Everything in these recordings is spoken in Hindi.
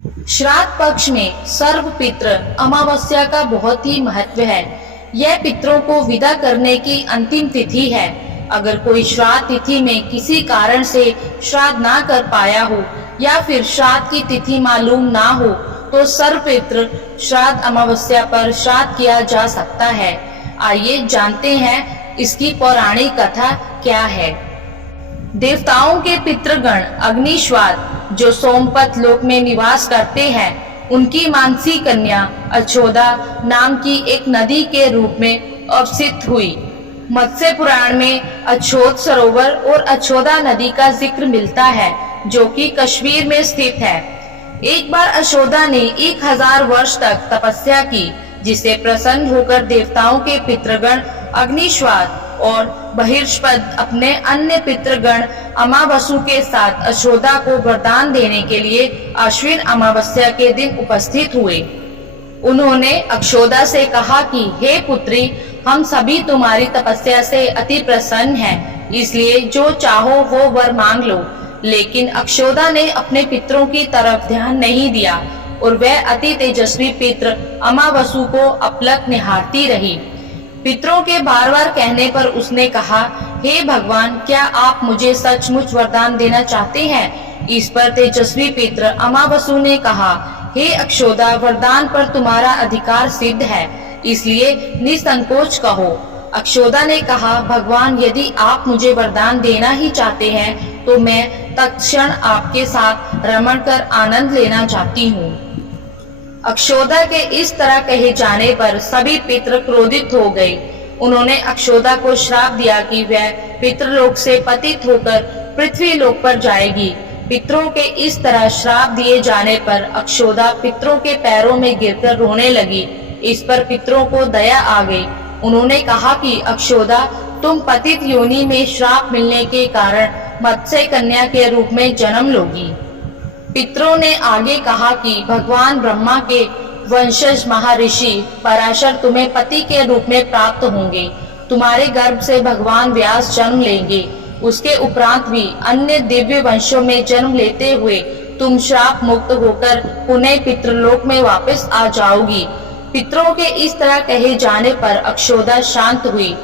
श्राद्ध पक्ष में सर्व पितृ अमावस्या का बहुत ही महत्व है। यह पितरों को विदा करने की अंतिम तिथि है। अगर कोई श्राद्ध तिथि में किसी कारण से श्राद्ध ना कर पाया हो या फिर श्राद्ध की तिथि मालूम ना हो तो सर्व पितृ श्राद्ध अमावस्या पर श्राद्ध किया जा सकता है। आइए जानते हैं इसकी पौराणिक कथा क्या है। देवताओं के पितृगण अग्निश्वाद जो सोमपत लोक में निवास करते हैं, उनकी मानसी कन्या अछोदा नाम की एक नदी के रूप में अवसित हुई। मत्स्य पुराण में अछोद सरोवर और अछोदा नदी का जिक्र मिलता है, जो कि कश्मीर में स्थित है। एक बार अछोदा ने 1000 वर्ष तक तपस्या की, जिसे प्रसन्न होकर देवताओं के पितृगण अग्निश्वाद और बहिर्षपद अपने अन्य पितृगण अमावसु के साथ अछोदा को वरदान देने के लिए आश्विन अमावस्या के दिन उपस्थित हुए। उन्होंने अक्षोदा से कहा कि हे पुत्री, हम सभी तुम्हारी तपस्या से अति प्रसन्न हैं, इसलिए जो चाहो वो वर मांग लो। लेकिन अक्षोदा ने अपने पितरों की तरफ ध्यान नहीं दिया और वह अति तेजस्वी पितृ अमावसु को अपलक निहारती रही। पितरों के बार बार कहने पर उसने कहा, हे भगवान, क्या आप मुझे सचमुच वरदान देना चाहते हैं? इस पर तेजस्वी पितृ अमावसु ने कहा, हे अक्षोदा, वरदान पर तुम्हारा अधिकार सिद्ध है, इसलिए निसंकोच कहो। अक्षोदा ने कहा, भगवान, यदि आप मुझे वरदान देना ही चाहते हैं तो मैं तत्क्षण आपके साथ रमण कर आनंद लेना चाहती हूँ। अक्षोदा के इस तरह कहे जाने पर सभी पितृ क्रोधित हो गए। उन्होंने अक्षोदा को श्राप दिया कि वह पितृलोक से पतित होकर पृथ्वी लोक पर जाएगी। पितरों के इस तरह श्राप दिए जाने पर अक्षोदा पितरों के पैरों में गिरकर रोने लगी। इस पर पितरों को दया आ गई। उन्होंने कहा कि अक्षोदा, तुम पतित योनि में श्राप मिलने के कारण मत्स्य कन्या के रूप में जन्म लोगी। पितरों ने आगे कहा कि भगवान ब्रह्मा के वंशज महर्षि पराशर तुम्हें पति के रूप में प्राप्त होंगे। तुम्हारे गर्भ से भगवान व्यास जन्म लेंगे। उसके उपरांत भी अन्य दिव्य वंशों में जन्म लेते हुए तुम श्राप मुक्त होकर पुनः पितृलोक में वापस आ जाओगी। पितरों के इस तरह कहे जाने पर अक्षोदा शांत हुई।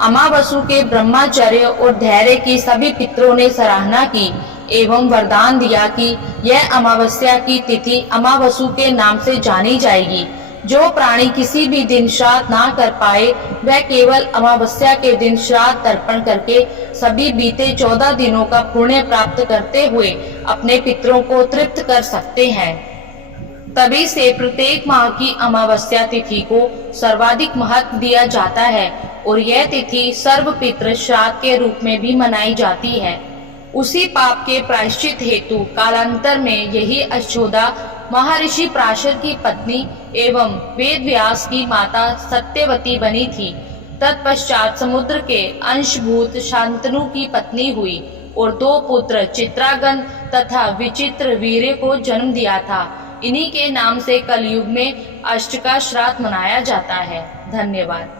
अमावसु के ब्रह्मचर्य और धैर्य की सभी पितरों ने सराहना की एवं वरदान दिया कि यह अमावस्या की तिथि अमावसु के नाम से जानी जाएगी। जो प्राणी किसी भी दिन श्राद्ध ना कर पाए, वह केवल अमावस्या के दिन श्राद्ध तर्पण करके सभी बीते 14 दिनों का पुण्य प्राप्त करते हुए अपने पितरों को तृप्त कर सकते हैं। तभी से प्रत्येक माह की अमावस्या तिथि को सर्वाधिक महत्व दिया जाता है और यह तिथि सर्व पितृ श्राद्ध के रूप में भी मनाई जाती है। उसी पाप के प्रायश्चित हेतु कालांतर में यही अछोदा महर्षि पराशर की पत्नी एवं वेद व्यास की माता सत्यवती बनी थी। तत्पश्चात समुद्र के अंशभूत शांतनु की पत्नी हुई और 2 पुत्र चित्रागन तथा विचित्र वीर्य को जन्म दिया था। इन्हीं के नाम से कलयुग में अष्टका श्राद्ध मनाया जाता है। धन्यवाद।